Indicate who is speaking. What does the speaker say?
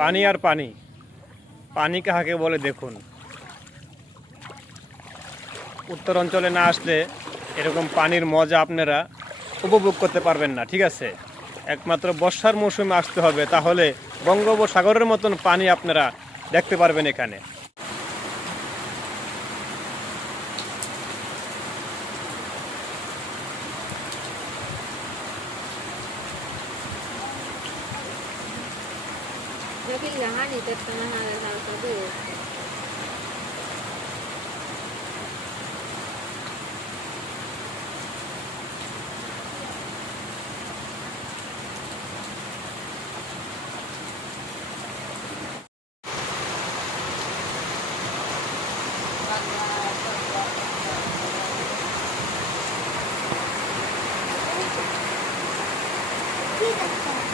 Speaker 1: পানি আর পানি পানি কাহাকে বলে দেখুন উত্তর অঞ্চলে না আসলে এরকম পানির মজা আপনারা উপভোগ করতে পারবেন না ঠিক আছে একমাত্র বর্ষার মৌসুমে আসতে হবে তাহলে বঙ্গোপসাগরের মতন পানি আপনারা দেখতে পারবেন এখানে
Speaker 2: Tapi lah kan ni tengah hal hal tu. Thank you.